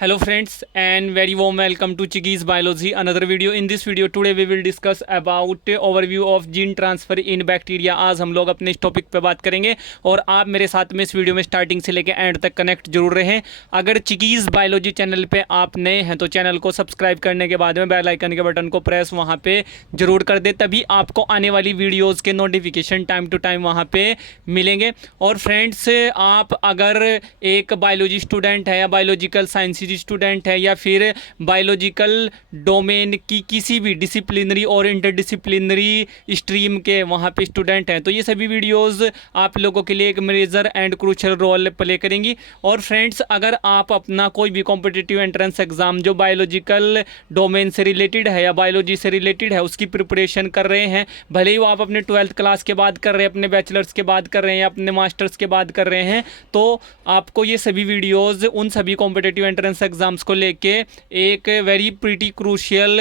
Hello friends and very warm welcome to Chiggy's Biology, another video. In this video today we will discuss about overview of gene transfer in bacteria. आज हम लोग अपने इस topic पे बात करेंगे और आप मेरे साथ में इस वीडियो में स्टार्टिंग से लेकर एंड तक कनेक्ट जरूर रहें। अगर चिकीज़ बायोलॉजी चैनल पे आप नए हैं तो चैनल को सब्सक्राइब करने के बाद में बेल आइकन के बटन को प्रेस वहाँ पे जरूर कर दे, तभी आपको आने वाली वीडियोज़ के नोटिफिकेशन टाइम टू टाइम वहाँ पे मिलेंगे। और फ्रेंड्स, आप अगर एक बायोलॉजी स्टूडेंट है या बायोलॉजिकल साइंस स्टूडेंट है या फिर बायोलॉजिकल डोमेन की किसी भी डिसिप्लिनरी और इंटरडिसिप्लिनरी स्ट्रीम के वहाँ पे स्टूडेंट हैं तो ये सभी वीडियोस आप लोगों के लिए एक major and crucial role play करेंगी। और फ्रेंड्स, अगर आप अपना कोई भी कॉम्पिटिटिव एंट्रेंस एग्जाम जो बायोलॉजिकल डोमेन से रिलेटेड है या बायोलॉजी से रिलेटेड है उसकी प्रिपरेशन कर रहे हैं, भले ही वो आप अपने 12th क्लास के बाद कर रहे हैं, अपने बैचलर्स के बाद कर रहे हैं या अपने मास्टर्स के बाद कर रहे हैं, तो आपको ये सभी वीडियोज़ उन सभी कॉम्पिटिटिव एंट्रेंस एग्ज़ाम्स को लेके एक वेरी प्रीटी क्रूशियल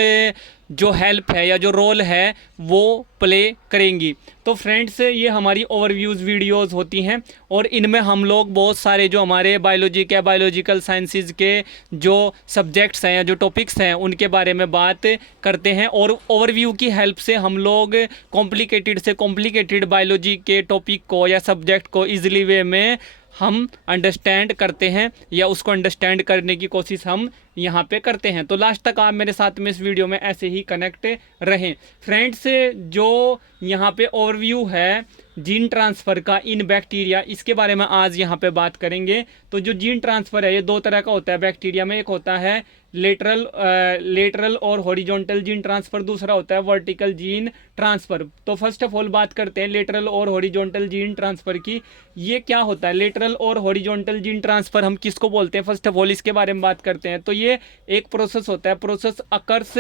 जो हेल्प है या जो रोल है वो प्ले करेंगी। तो फ्रेंड्स, ये हमारी ओवरव्यूज़ वीडियोस होती हैं और इनमें हम लोग बहुत सारे जो हमारे बायोलॉजी के बायोलॉजिकल साइंसेज के जो सब्जेक्ट्स हैं या जो टॉपिक्स हैं उनके बारे में बात करते हैं और ओवरव्यू की हेल्प से हम लोग कॉम्प्लिकेटेड से कॉम्प्लिकेटेड बायोलॉजी के टॉपिक को या सब्जेक्ट को ईजिली वे में हम अंडरस्टैंड करते हैं या उसको अंडरस्टैंड करने की कोशिश हम यहाँ पे करते हैं। तो लास्ट तक आप मेरे साथ में इस वीडियो में ऐसे ही कनेक्ट रहें। फ्रेंड्स, जो यहाँ पे ओवरव्यू है जीन ट्रांसफ़र का इन बैक्टीरिया, इसके बारे में आज यहाँ पे बात करेंगे। तो जो जीन ट्रांसफ़र है ये दो तरह का होता है बैक्टीरिया में। एक होता है लेटरल और हॉरिजॉन्टल जीन ट्रांसफ़र, दूसरा होता है वर्टिकल जीन ट्रांसफ़र। तो फर्स्ट ऑफ ऑल बात करते हैं लेटरल और हॉरिजॉन्टल जीन ट्रांसफ़र की। ये क्या होता है लेटरल और हॉरिजॉन्टल जीन ट्रांसफ़र, हम किसको बोलते हैं? फर्स्ट ऑफ ऑल इसके बारे में बात करते हैं। तो ये एक प्रोसेस होता है, प्रोसेस अकर्स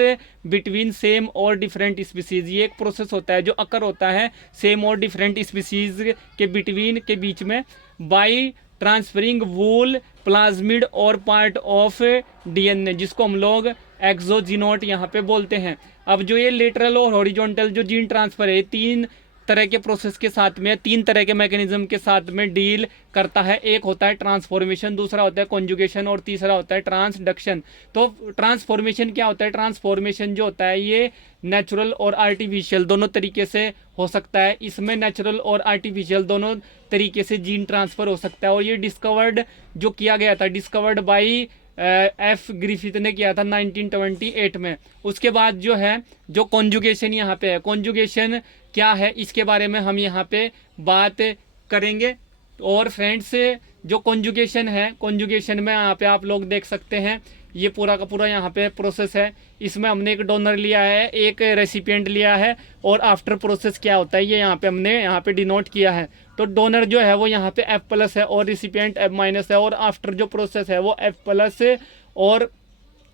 बिटवीन सेम और डिफरेंट स्पीसीज़। ये एक प्रोसेस होता है जो अकर होता है सेम और डिफरेंट स्पीसीज़ के बिटवीन के बीच में बाई ट्रांसफरिंग वूल प्लाज्मिड और पार्ट ऑफ डीएनए, जिसको हम लोग एक्सोजीनोट यहाँ पे बोलते हैं। अब जो ये लेटरल और हॉरिजॉन्टल जो जीन ट्रांसफ़र है तीन तरह के प्रोसेस के साथ में, तीन तरह के मैकेनिज्म के साथ में डील करता है। एक होता है ट्रांसफॉर्मेशन, दूसरा होता है कॉन्जुगेशन और तीसरा होता है ट्रांसडक्शन। तो ट्रांसफॉर्मेशन क्या होता है? ट्रांसफॉर्मेशन जो होता है ये नेचुरल और आर्टिफिशियल दोनों तरीके से हो सकता है। इसमें नेचुरल और आर्टिफिशियल दोनों तरीके से जीन ट्रांसफ़र हो सकता है और ये डिस्कवर्ड जो किया गया था, डिस्कवर्ड बाई एफ ग्रिफिथ ने किया था 1928 में। उसके बाद जो है जो कॉन्जुगेशन यहाँ पे है, कॉन्जुगेशन क्या है इसके बारे में हम यहाँ पे बात करेंगे। और फ्रेंड्स, जो कॉन्जुगेशन है, कॉन्जुगेशन में यहाँ पे आप लोग देख सकते हैं ये पूरा का पूरा यहाँ पे प्रोसेस है। इसमें हमने एक डोनर लिया है, एक रेसिपिएंट लिया है और आफ्टर प्रोसेस क्या होता है ये यहाँ पे हमने यहाँ पे डिनोट किया है। तो डोनर जो है वो यहाँ पे F+ है और रेसिपिएंट F- है और आफ्टर जो प्रोसेस है वो F+ और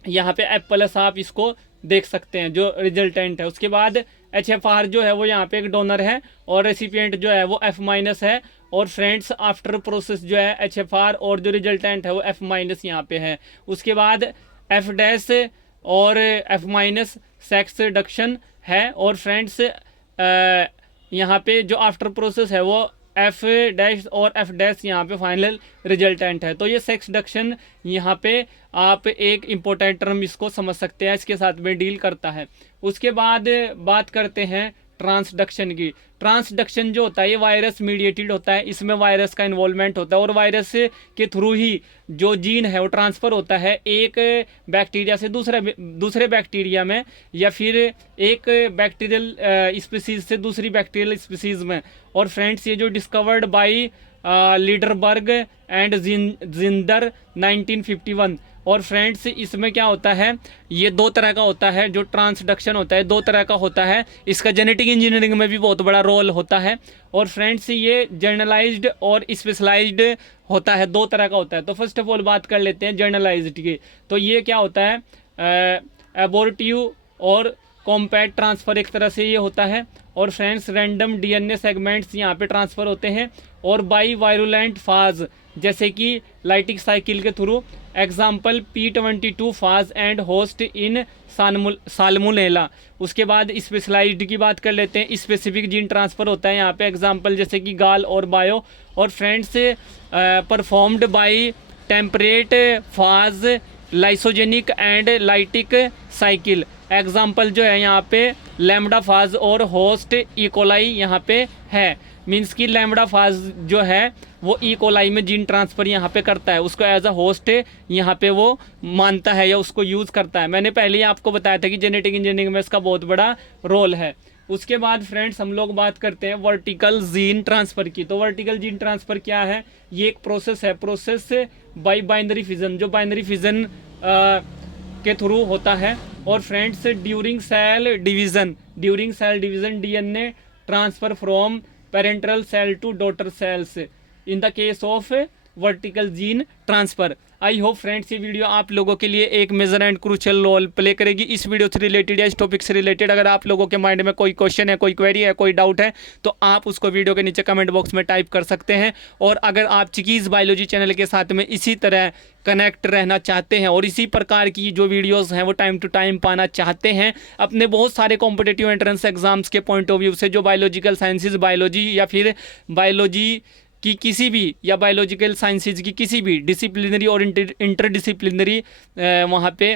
यहाँ पे F+ आप इसको देख सकते हैं जो रिजल्टेंट है। उसके बाद HFR जो है वो यहाँ पे एक डोनर है और रेसिपिएंट जो है वो F- है। और फ्रेंड्स, आफ्टर प्रोसेस जो है HFR और जो रिजल्टेंट है वो F- यहाँ पे है। उसके बाद F- और F- सेक्स रिडक्शन है। और फ्रेंड्स, यहाँ पे जो आफ्टर प्रोसेस है वो F- और F- यहाँ पे फाइनल रिजल्टेंट है। तो ये सेक्स रिडक्शन यहाँ पे आप एक इम्पोर्टेंट टर्म इसको समझ सकते हैं, इसके साथ में डील करता है। उसके बाद बात करते हैं ट्रांसडक्शन की। ट्रांसडक्शन जो होता है ये वायरस मीडिएटेड होता है, इसमें वायरस का इन्वॉल्वमेंट होता है और वायरस के थ्रू ही जो जीन है वो ट्रांसफ़र होता है एक बैक्टीरिया से दूसरे बैक्टीरिया में या फिर एक बैक्टीरियल स्पीसीज से दूसरी बैक्टीरियल स्पीसीज में। और फ्रेंड्स, ये जो discovered by Lederberg and Jinder 1951। और फ्रेंड्स, इसमें क्या होता है ये दो तरह का होता है, जो ट्रांसडक्शन होता है दो तरह का होता है। इसका जेनेटिक इंजीनियरिंग में भी बहुत बड़ा रोल होता है। और फ्रेंड्स, ये जर्नलाइज्ड और स्पेशलाइज्ड होता है, दो तरह का होता है। तो फर्स्ट ऑफ ऑल बात कर लेते हैं जर्नलाइज्ड की। तो ये क्या होता है एबोर्टिव और कॉम्पैक्ट ट्रांसफ़र एक तरह से ये होता है। और फ्रेंड्स, रैंडम डीएनए सेगमेंट्स यहाँ पे ट्रांसफ़र होते हैं और बाई वायरुलेंट फाज, जैसे कि लाइटिक साइकिल के through. Example P22 phage and host in salmonella. उसके बाद स्पेशलाइज्ड की बात कर लेते हैं, स्पेसिफिक जीन ट्रांसफ़र होता है यहाँ पे। एग्जाम्पल जैसे कि गाल और बायो। और friends, performed by temperate phage lysogenic and lytic cycle. Example जो है यहाँ पे लैम्बडा फाज और होस्ट इकोलाई यहाँ पे है। मीन्स कि लैम्बडा फाज जो है वो इकोलाई में जीन ट्रांसफ़र यहाँ पे करता है, उसको एज अ होस्ट यहाँ पे वो मानता है या उसको यूज़ करता है। मैंने पहले ही आपको बताया था कि जेनेटिक इंजीनियरिंग में इसका बहुत बड़ा रोल है। उसके बाद फ्रेंड्स हम लोग बात करते हैं वर्टिकल जीन ट्रांसफ़र की। तो वर्टिकल जीन ट्रांसफ़र क्या है? ये एक प्रोसेस है, प्रोसेस बाई बाइनरी फिजन, जो बाइनरी फिजन के थ्रू होता है। और friends during cell division DNA transfer from parental cell to daughter cells in the case of vertical gene transfer. I hope friends ये वीडियो आप लोगों के लिए एक major and crucial role play करेगी। इस वीडियो से रिलेटेड या इस टॉपिक से रिलेटेड अगर आप लोगों के माइंड में कोई क्वेश्चन है, कोई क्वेरी है, कोई डाउट है, तो आप उसको वीडियो के नीचे कमेंट बॉक्स में टाइप कर सकते हैं। और अगर आप चिकीज़ बायोलॉजी चैनल के साथ में इसी तरह कनेक्ट रहना चाहते हैं और इसी प्रकार की जो वीडियोस हैं वो टाइम टू टाइम पाना चाहते हैं अपने बहुत सारे कॉम्पिटिटिव एंट्रेंस एग्जाम्स के पॉइंट ऑफ व्यू से, जो बायोलॉजिकल साइंसेज, बायोलॉजी या फिर बायोलॉजी की किसी भी या बायोलॉजिकल साइंसेज की किसी भी डिसिप्लिनरी और इंटरडिसिप्लिनरी वहाँ पे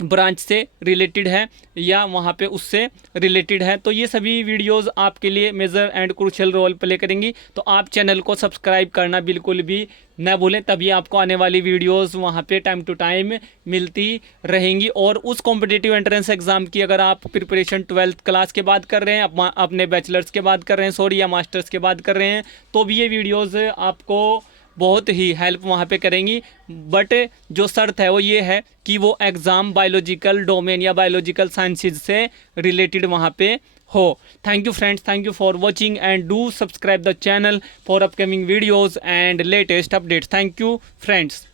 ब्रांच से रिलेटेड है या वहाँ पे उससे रिलेटेड है, तो ये सभी वीडियोस आपके लिए major and crucial role play करेंगी। तो आप चैनल को सब्सक्राइब करना बिल्कुल भी न भूलें, तभी आपको आने वाली वीडियोस वहाँ पे टाइम टू टाइम मिलती रहेंगी। और उस कॉम्पिटिटिव एंट्रेंस एग्ज़ाम की अगर आप प्रिपरेशन 12th क्लास के बाद कर रहे हैं, अपने बैचलर्स के बाद कर रहे हैं, सॉरी, या मास्टर्स के बाद कर रहे हैं, तो भी ये वीडियोज़ आपको बहुत ही हेल्प वहाँ पे करेंगी। बट जो शर्त है वो ये है कि वो एग्ज़ाम बायोलॉजिकल डोमेन या बायोलॉजिकल साइंसेज से रिलेटेड वहाँ पे हो। Thank you friends, thank you for watching and do subscribe the channel for upcoming videos and latest updates. Thank you friends.